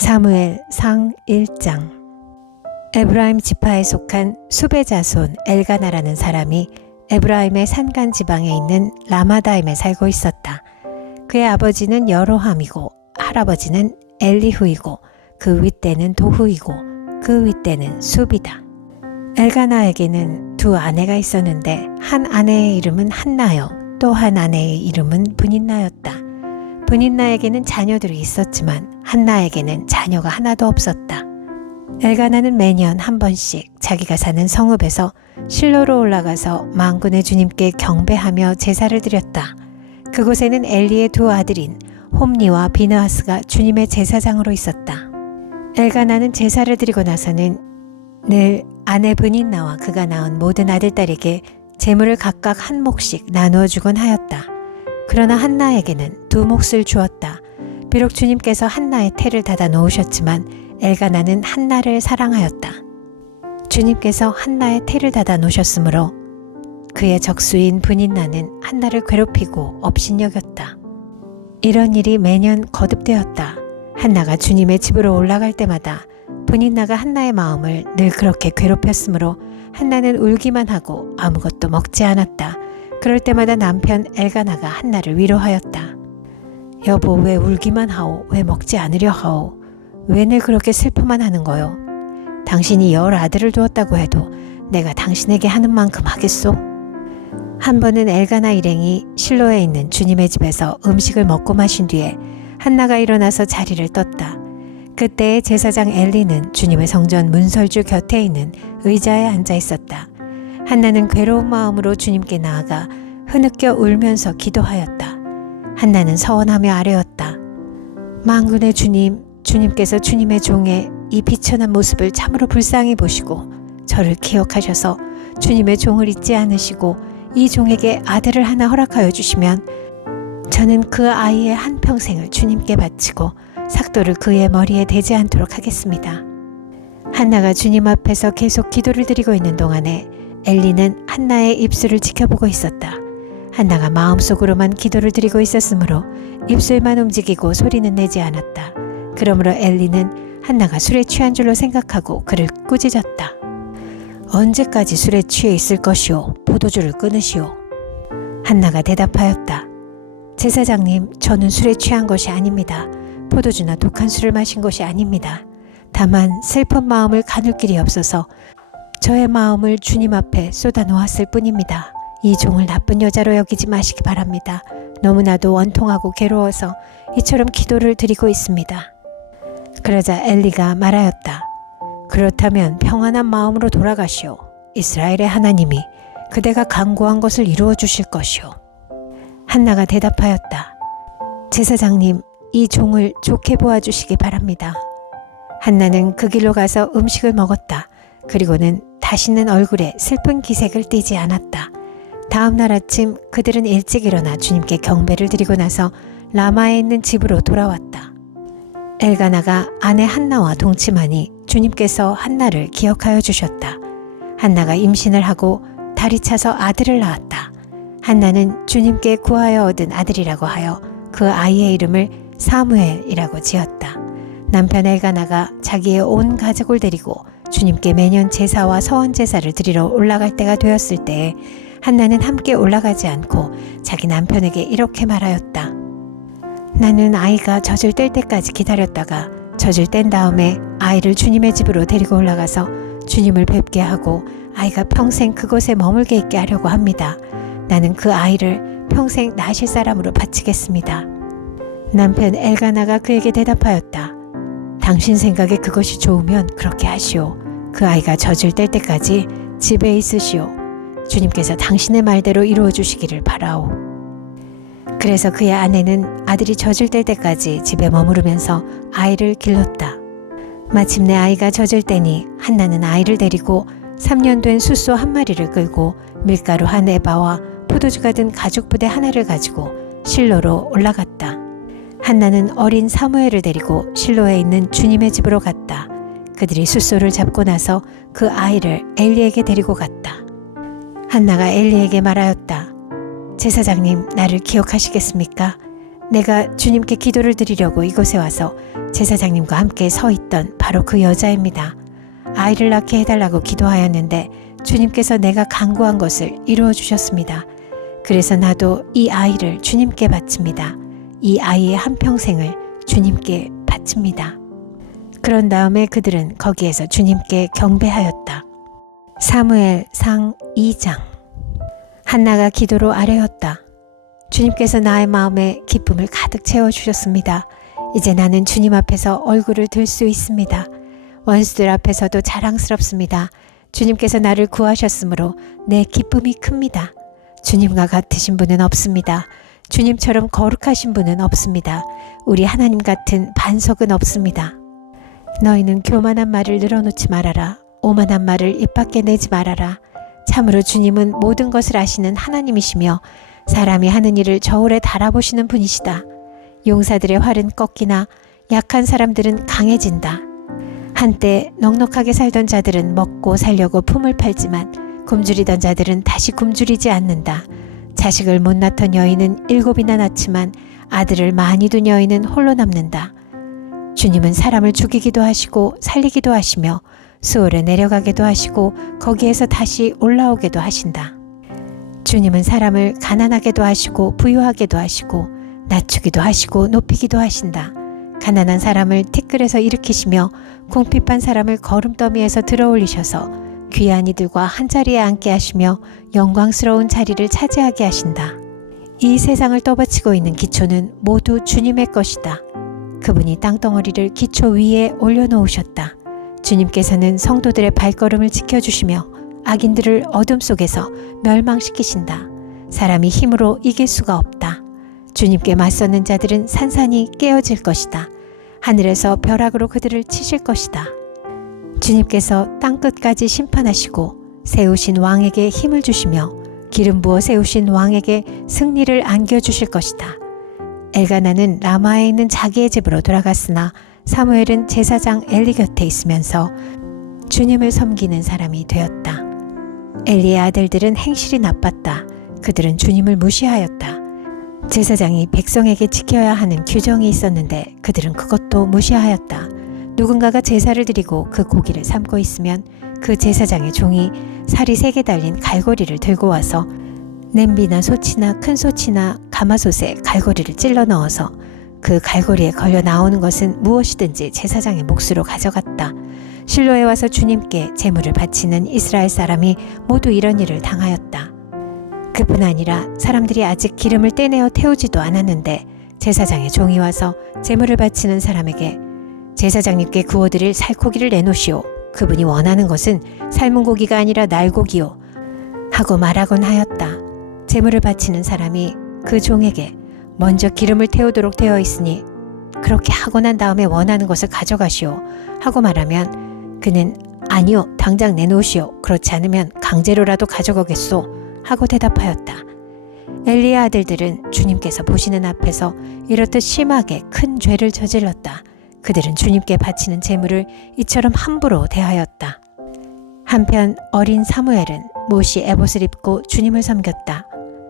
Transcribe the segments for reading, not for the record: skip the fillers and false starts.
사무엘상 1장. 에브라임 지파에 속한 수베 자손 엘가나라는 사람이 에브라임의 산간 지방에 있는 라마다임에 살고 있었다. 그의 아버지는 여로함이고 할아버지는 엘리후이고 그 윗대는 도후이고 그 윗대는 수비다. 엘가나에게는 두 아내가 있었는데 한 아내의 이름은 한나요, 또 한 아내의 이름은 브닌나였다. 브닌나에게는 자녀들이 있었지만 한나에게는 자녀가 하나도 없었다. 엘가나는 매년 한 번씩 자기가 사는 성읍에서 실로로 올라가서 만군의 주님께 경배하며 제사를 드렸다. 그곳에는 엘리의 두 아들인 홈니와 비느하스가 주님의 제사장으로 있었다. 엘가나는 제사를 드리고 나서는 늘 아내 브닌나와 그가 낳은 모든 아들딸에게 재물을 각각 한 몫씩 나누어 주곤 하였다. 그러나 한나에게는 두 몫을 주었다. 비록 주님께서 한나의 태를 닫아 놓으셨지만 엘가나는 한나를 사랑하였다. 주님께서 한나의 태를 닫아 놓으셨으므로 그의 적수인 브닌나는 한나를 괴롭히고 업신여겼다. 이런 일이 매년 거듭되었다. 한나가 주님의 집으로 올라갈 때마다 브닌나가 한나의 마음을 늘 그렇게 괴롭혔으므로 한나는 울기만 하고 아무것도 먹지 않았다. 그럴 때마다 남편 엘가나가 한나를 위로하였다. 여보, 왜 울기만 하오? 왜 먹지 않으려 하오? 왜 늘 그렇게 슬퍼만 하는 거요? 당신이 10 아들을 두었다고 해도 내가 당신에게 하는 만큼 하겠소? 한 번은 엘가나 일행이 실로에 있는 주님의 집에서 음식을 먹고 마신 뒤에 한나가 일어나서 자리를 떴다. 그때 제사장 엘리는 주님의 성전 문설주 곁에 있는 의자에 앉아 있었다. 한나는 괴로운 마음으로 주님께 나아가 흐느껴 울면서 기도하였다. 한나는 서원하며 아뢰었다. 만군의 주님, 주님께서 주님의 종의 이 비천한 모습을 참으로 불쌍히 보시고 저를 기억하셔서 주님의 종을 잊지 않으시고 이 종에게 아들을 하나 허락하여 주시면 저는 그 아이의 한평생을 주님께 바치고 삭도를 그의 머리에 대지 않도록 하겠습니다. 한나가 주님 앞에서 계속 기도를 드리고 있는 동안에 엘리는 한나의 입술을 지켜보고 있었다. 한나가 마음속으로만 기도를 드리고 있었으므로 입술만 움직이고 소리는 내지 않았다. 그러므로 엘리는 한나가 술에 취한 줄로 생각하고 그를 꾸짖었다. 언제까지 술에 취해 있을 것이오? 포도주를 끊으시오. 한나가 대답하였다. 제사장님, 저는 술에 취한 것이 아닙니다. 포도주나 독한 술을 마신 것이 아닙니다. 다만 슬픈 마음을 가눌 길이 없어서 저의 마음을 주님 앞에 쏟아 놓았을 뿐입니다. 이 종을 나쁜 여자로 여기지 마시기 바랍니다. 너무나도 원통하고 괴로워서 이처럼 기도를 드리고 있습니다. 그러자 엘리가 말하였다. 그렇다면 평안한 마음으로 돌아가시오. 이스라엘의 하나님이 그대가 간구한 것을 이루어 주실 것이오. 한나가 대답하였다. 제사장님, 이 종을 좋게 보아주시기 바랍니다. 한나는 그 길로 가서 음식을 먹었다. 그리고는 다시는 얼굴에 슬픈 기색을 띠지 않았다. 다음 날 아침 그들은 일찍 일어나 주님께 경배를 드리고 나서 라마에 있는 집으로 돌아왔다. 엘가나가 아내 한나와 동침하니 주님께서 한나를 기억하여 주셨다. 한나가 임신을 하고 달이 차서 아들을 낳았다. 한나는 주님께 구하여 얻은 아들이라고 하여 그 아이의 이름을 사무엘이라고 지었다. 남편 엘가나가 자기의 온 가족을 데리고 주님께 매년 제사와 서원 제사를 드리러 올라갈 때가 되었을 때에 한나는 함께 올라가지 않고 자기 남편에게 이렇게 말하였다. 나는 아이가 젖을 뗄 때까지 기다렸다가 젖을 뗀 다음에 아이를 주님의 집으로 데리고 올라가서 주님을 뵙게 하고 아이가 평생 그곳에 머물게 있게 하려고 합니다. 나는 그 아이를 평생 낳으실 사람으로 바치겠습니다. 남편 엘가나가 그에게 대답하였다. 당신 생각에 그것이 좋으면 그렇게 하시오. 그 아이가 젖을 뗄 때까지 집에 있으시오. 주님께서 당신의 말대로 이루어 주시기를 바라오. 그래서 그의 아내는 아들이 젖을 뗄 때까지 집에 머무르면서 아이를 길렀다. 마침내 아이가 젖을 떼니 한나는 아이를 데리고 3년 된 숫소 한 마리를 끌고 밀가루 한 에바와 포도주가 든 가죽 부대 하나를 가지고 실로로 올라갔다. 한나는 어린 사무엘을 데리고 실로에 있는 주님의 집으로 갔다. 그들이 숫소를 잡고 나서 그 아이를 엘리에게 데리고 갔다. 한나가 엘리에게 말하였다. 제사장님, 나를 기억하시겠습니까? 내가 주님께 기도를 드리려고 이곳에 와서 제사장님과 함께 서 있던 바로 그 여자입니다. 아이를 낳게 해달라고 기도하였는데 주님께서 내가 간구한 것을 이루어 주셨습니다. 그래서 나도 이 아이를 주님께 바칩니다. 이 아이의 한평생을 주님께 바칩니다. 그런 다음에 그들은 거기에서 주님께 경배하였다. 사무엘상 2장. 한나가 기도로 아뢰었다. 주님께서 나의 마음에 기쁨을 가득 채워주셨습니다. 이제 나는 주님 앞에서 얼굴을 들 수 있습니다. 원수들 앞에서도 자랑스럽습니다. 주님께서 나를 구하셨으므로 내 기쁨이 큽니다. 주님과 같으신 분은 없습니다. 주님처럼 거룩하신 분은 없습니다. 우리 하나님 같은 반석은 없습니다. 너희는 교만한 말을 늘어놓지 말아라. 오만한 말을 입 밖에 내지 말아라. 참으로 주님은 모든 것을 아시는 하나님이시며 사람이 하는 일을 저울에 달아보시는 분이시다. 용사들의 활은 꺾이나 약한 사람들은 강해진다. 한때 넉넉하게 살던 자들은 먹고 살려고 품을 팔지만 굶주리던 자들은 다시 굶주리지 않는다. 자식을 못 낳던 여인은 7이나 낳지만 아들을 많이 둔 여인은 홀로 남는다. 주님은 사람을 죽이기도 하시고 살리기도 하시며 수월에 내려가게도 하시고 거기에서 다시 올라오게도 하신다. 주님은 사람을 가난하게도 하시고 부유하게도 하시고 낮추기도 하시고 높이기도 하신다. 가난한 사람을 티끌에서 일으키시며 궁핍한 사람을 거름더미에서 들어올리셔서 귀한 이들과 한자리에 앉게 하시며 영광스러운 자리를 차지하게 하신다. 이 세상을 떠받치고 있는 기초는 모두 주님의 것이다. 그분이 땅덩어리를 기초 위에 올려놓으셨다. 주님께서는 성도들의 발걸음을 지켜주시며 악인들을 어둠 속에서 멸망시키신다. 사람이 힘으로 이길 수가 없다. 주님께 맞서는 자들은 산산이 깨어질 것이다. 하늘에서 벼락으로 그들을 치실 것이다. 주님께서 땅끝까지 심판하시고 세우신 왕에게 힘을 주시며 기름 부어 세우신 왕에게 승리를 안겨주실 것이다. 엘가나는 라마에 있는 자기의 집으로 돌아갔으나 사무엘은 제사장 엘리 곁에 있으면서 주님을 섬기는 사람이 되었다. 엘리의 아들들은 행실이 나빴다. 그들은 주님을 무시하였다. 제사장이 백성에게 지켜야 하는 규정이 있었는데 그들은 그것도 무시하였다. 누군가가 제사를 드리고 그 고기를 삶고 있으면 그 제사장의 종이 살이 3개 달린 갈고리를 들고 와서 냄비나 솥이나 큰 솥이나 가마솥에 갈고리를 찔러 넣어서 그 갈고리에 걸려 나오는 것은 무엇이든지 제사장의 몫으로 가져갔다. 실로에 와서 주님께 제물을 바치는 이스라엘 사람이 모두 이런 일을 당하였다. 그뿐 아니라 사람들이 아직 기름을 떼내어 태우지도 않았는데 제사장의 종이 와서 제물을 바치는 사람에게 제사장님께 구워드릴 살코기를 내놓으시오. 그분이 원하는 것은 삶은 고기가 아니라 날고기요. 하고 말하곤 하였다. 제물을 바치는 사람이 그 종에게 먼저 기름을 태우도록 되어 있으니 그렇게 하고 난 다음에 원하는 것을 가져가시오. 하고 말하면 그는 아니요, 당장 내놓으시오. 그렇지 않으면 강제로라도 가져가겠소. 하고 대답하였다. 엘리의 아들들은 주님께서 보시는 앞에서 이렇듯 심하게 큰 죄를 저질렀다. 그들은 주님께 바치는 제물을 이처럼 함부로 대하였다. 한편 어린 사무엘은 못이 에봇을 입고 주님을 섬겼다.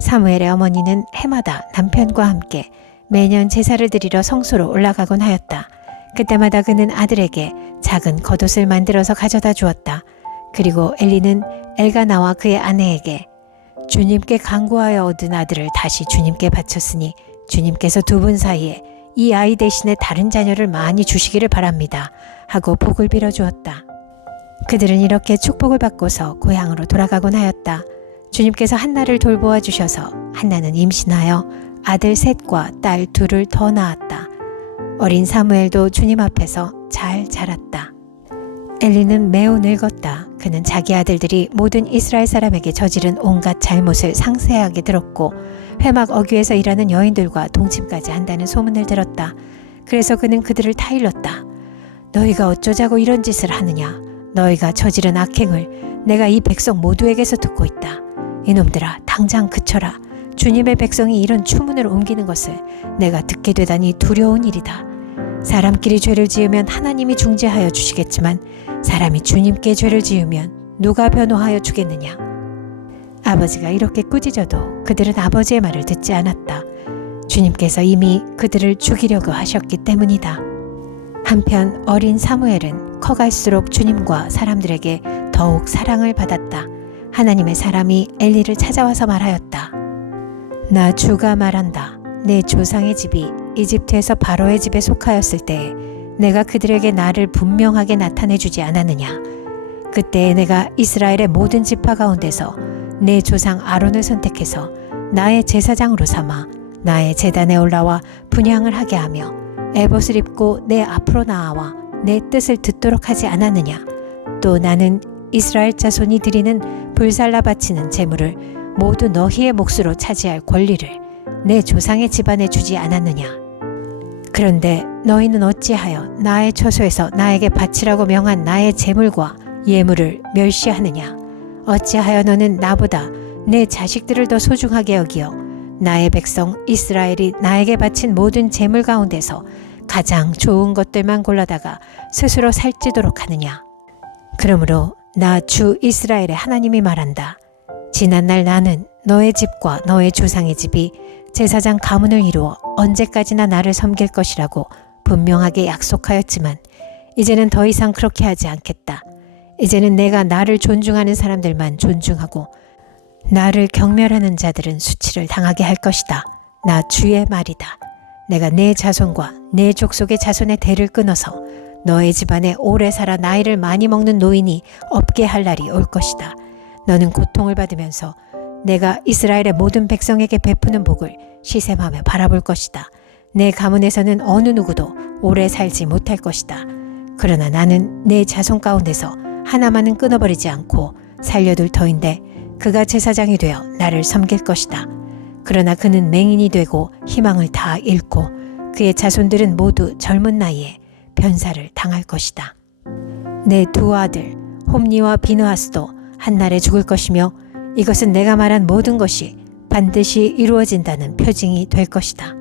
사무엘의 어머니는 해마다 남편과 함께 매년 제사를 드리러 성소로 올라가곤 하였다. 그때마다 그는 아들에게 작은 겉옷을 만들어서 가져다 주었다. 그리고 엘리는 엘가나와 그의 아내에게 주님께 간구하여 얻은 아들을 다시 주님께 바쳤으니 주님께서 두 분 사이에 이 아이 대신에 다른 자녀를 많이 주시기를 바랍니다. 하고 복을 빌어주었다. 그들은 이렇게 축복을 받고서 고향으로 돌아가곤 하였다. 주님께서 한나를 돌보아 주셔서 한나는 임신하여 아들 3과 딸 2를 더 낳았다. 어린 사무엘도 주님 앞에서 잘 자랐다. 엘리는 매우 늙었다. 그는 자기 아들들이 모든 이스라엘 사람에게 저지른 온갖 잘못을 상세하게 들었고 회막 어귀에서 일하는 여인들과 동침까지 한다는 소문을 들었다. 그래서 그는 그들을 타일렀다. 너희가 어쩌자고 이런 짓을 하느냐. 너희가 저지른 악행을 내가 이 백성 모두에게서 듣고 있다. 이놈들아, 당장 그쳐라. 주님의 백성이 이런 추문을 옮기는 것을 내가 듣게 되다니 두려운 일이다. 사람끼리 죄를 지으면 하나님이 중재하여 주시겠지만 사람이 주님께 죄를 지으면 누가 변호하여 주겠느냐. 아버지가 이렇게 꾸짖어도 그들은 아버지의 말을 듣지 않았다. 주님께서 이미 그들을 죽이려고 하셨기 때문이다. 한편 어린 사무엘은 커갈수록 주님과 사람들에게 더욱 사랑을 받았다. 하나님의 사람이 엘리를 찾아와서 말하였다. 나 주가 말한다. 내 조상의 집이 이집트에서 바로의 집에 속하였을 때에 내가 그들에게 나를 분명하게 나타내 주지 않았느냐. 그때에 내가 이스라엘의 모든 지파 가운데서 내 조상 아론을 선택해서 나의 제사장으로 삼아 나의 제단에 올라와 분향을 하게 하며 에봇을 입고 내 앞으로 나아와 내 뜻을 듣도록 하지 않았느냐. 또 나는 이스라엘 자손이 드리는 불살라 바치는 제물을 모두 너희의 몫으로 차지할 권리를 내 조상의 집안에 주지 않았느냐. 그런데 너희는 어찌하여 나의 처소에서 나에게 바치라고 명한 나의 제물과 예물을 멸시하느냐. 어찌하여 너는 나보다 내 자식들을 더 소중하게 여기어 나의 백성 이스라엘이 나에게 바친 모든 제물 가운데서 가장 좋은 것들만 골라다가 스스로 살찌도록 하느냐. 그러므로 나 주 이스라엘의 하나님이 말한다. 지난날 나는 너의 집과 너의 조상의 집이 제사장 가문을 이루어 언제까지나 나를 섬길 것이라고 분명하게 약속하였지만 이제는 더 이상 그렇게 하지 않겠다. 이제는 내가 나를 존중하는 사람들만 존중하고 나를 경멸하는 자들은 수치를 당하게 할 것이다. 나 주의 말이다. 내가 내 자손과 내 족속의 자손의 대를 끊어서 너의 집안에 오래 살아 나이를 많이 먹는 노인이 없게 할 날이 올 것이다. 너는 고통을 받으면서 내가 이스라엘의 모든 백성에게 베푸는 복을 시샘하며 바라볼 것이다. 내 가문에서는 어느 누구도 오래 살지 못할 것이다. 그러나 나는 내 자손 가운데서 하나만은 끊어버리지 않고 살려둘 터인데 그가 제사장이 되어 나를 섬길 것이다. 그러나 그는 맹인이 되고 희망을 다 잃고 그의 자손들은 모두 젊은 나이에 변사를 당할 것이다. 내 두 아들 홈니와 비느하스도 한날에 죽을 것이며 이것은 내가 말한 모든 것이 반드시 이루어진다는 표징이 될 것이다.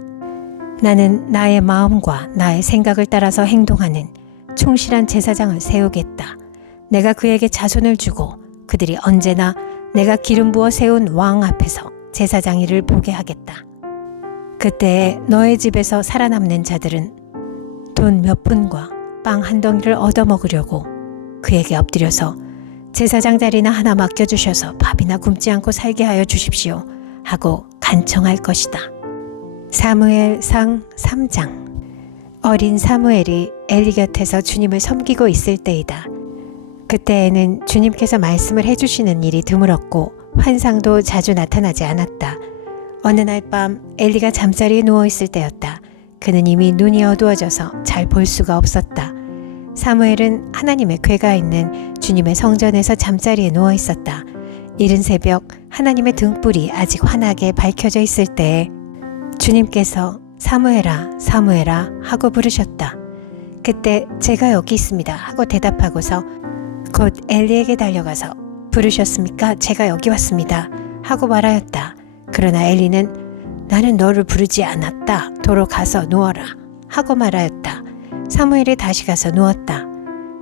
나는 나의 마음과 나의 생각을 따라서 행동하는 충실한 제사장을 세우겠다. 내가 그에게 자손을 주고 그들이 언제나 내가 기름 부어 세운 왕 앞에서 제사장일을 보게 하겠다. 그때에 너의 집에서 살아남는 자들은 돈 몇 푼과 빵 한 덩이를 얻어먹으려고 그에게 엎드려서 제사장 자리나 하나 맡겨주셔서 밥이나 굶지 않고 살게 하여 주십시오 하고 간청할 것이다. 사무엘상 3장. 어린 사무엘이 엘리 곁에서 주님을 섬기고 있을 때이다. 그때에는 주님께서 말씀을 해주시는 일이 드물었고 환상도 자주 나타나지 않았다. 어느 날 밤 엘리가 잠자리에 누워있을 때였다. 그는 이미 눈이 어두워져서 잘 볼 수가 없었다. 사무엘은 하나님의 궤가 있는 주님의 성전에서 잠자리에 누워있었다. 이른 새벽 하나님의 등불이 아직 환하게 밝혀져 있을 때에 주님께서 사무엘아 사무엘아 하고 부르셨다. 그때 제가 여기 있습니다 하고 대답하고서 곧 엘리에게 달려가서 부르셨습니까? 제가 여기 왔습니다 하고 말하였다. 그러나 엘리는 나는 너를 부르지 않았다. 도로 가서 누워라 하고 말하였다. 사무엘이 다시 가서 누웠다.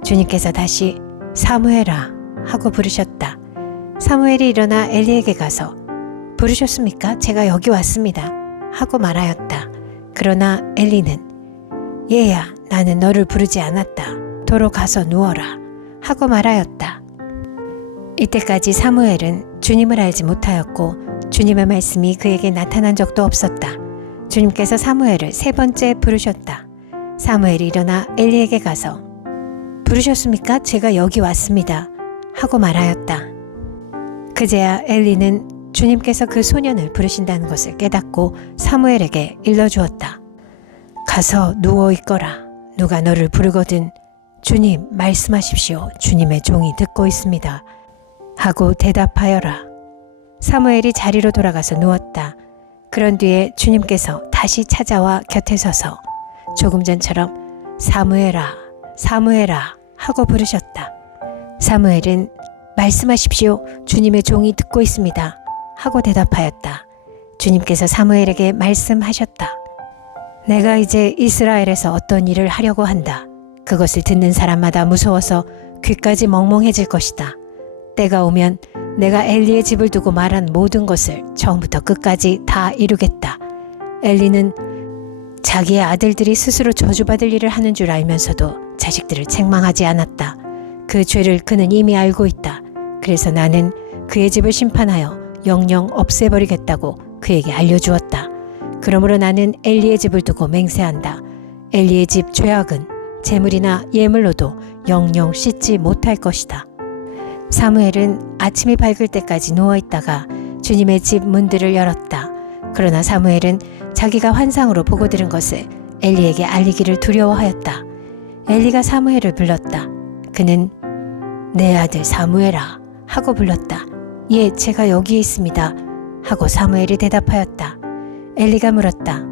주님께서 다시 사무엘아 하고 부르셨다. 사무엘이 일어나 엘리에게 가서 부르셨습니까? 제가 여기 왔습니다 하고 말하였다. 그러나 엘리는 얘야 나는 너를 부르지 않았다. 도로 가서 누워라 하고 말하였다. 이때까지 사무엘은 주님을 알지 못하였고 주님의 말씀이 그에게 나타난 적도 없었다. 주님께서 사무엘을 세 번째 부르셨다. 사무엘이 일어나 엘리에게 가서 부르셨습니까? 제가 여기 왔습니다 하고 말하였다. 그제야 엘리는 주님께서 그 소년을 부르신다는 것을 깨닫고 사무엘에게 일러주었다. 가서 누워 있거라. 누가 너를 부르거든 주님 말씀하십시오. 주님의 종이 듣고 있습니다 하고 대답하여라. 사무엘이 자리로 돌아가서 누웠다. 그런 뒤에 주님께서 다시 찾아와 곁에 서서 조금 전처럼 사무엘아 사무엘아 하고 부르셨다. 사무엘은 말씀하십시오. 주님의 종이 듣고 있습니다 하고 대답하였다. 주님께서 사무엘에게 말씀하셨다. 내가 이제 이스라엘에서 어떤 일을 하려고 한다. 그것을 듣는 사람마다 무서워서 귀까지 멍멍해질 것이다. 때가 오면 내가 엘리의 집을 두고 말한 모든 것을 처음부터 끝까지 다 이루겠다. 엘리는 자기의 아들들이 스스로 저주받을 일을 하는 줄 알면서도 자식들을 책망하지 않았다. 그 죄를 그는 이미 알고 있다. 그래서 나는 그의 집을 심판하여 영영 없애버리겠다고 그에게 알려주었다. 그러므로 나는 엘리의 집을 두고 맹세한다. 엘리의 집 죄악은 제물이나 예물로도 영영 씻지 못할 것이다. 사무엘은 아침이 밝을 때까지 누워있다가 주님의 집 문들을 열었다. 그러나 사무엘은 자기가 환상으로 보고 들은 것을 엘리에게 알리기를 두려워하였다. 엘리가 사무엘을 불렀다. 그는 내 아들 사무엘아 하고 불렀다. 예, 제가 여기에 있습니다 하고 사무엘이 대답하였다. 엘리가 물었다.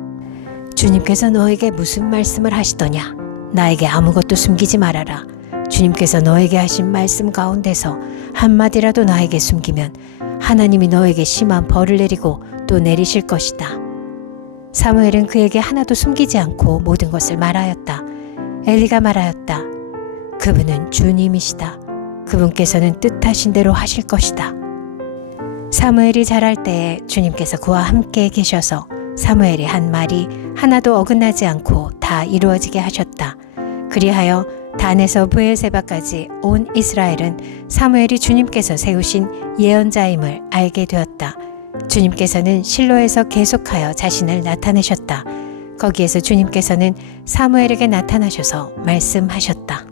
주님께서 너에게 무슨 말씀을 하시더냐? 나에게 아무것도 숨기지 말아라. 주님께서 너에게 하신 말씀 가운데서 한마디라도 나에게 숨기면 하나님이 너에게 심한 벌을 내리고 또 내리실 것이다. 사무엘은 그에게 하나도 숨기지 않고 모든 것을 말하였다. 엘리가 말하였다. 그분은 주님이시다. 그분께서는 뜻하신 대로 하실 것이다. 사무엘이 자랄 때에 주님께서 그와 함께 계셔서 사무엘이 한 말이 하나도 어긋나지 않고 다 이루어지게 하셨다. 그리하여 단에서 브에세바까지 온 이스라엘은 사무엘이 주님께서 세우신 예언자임을 알게 되었다. 주님께서는 실로에서 계속하여 자신을 나타내셨다. 거기에서 주님께서는 사무엘에게 나타나셔서 말씀하셨다.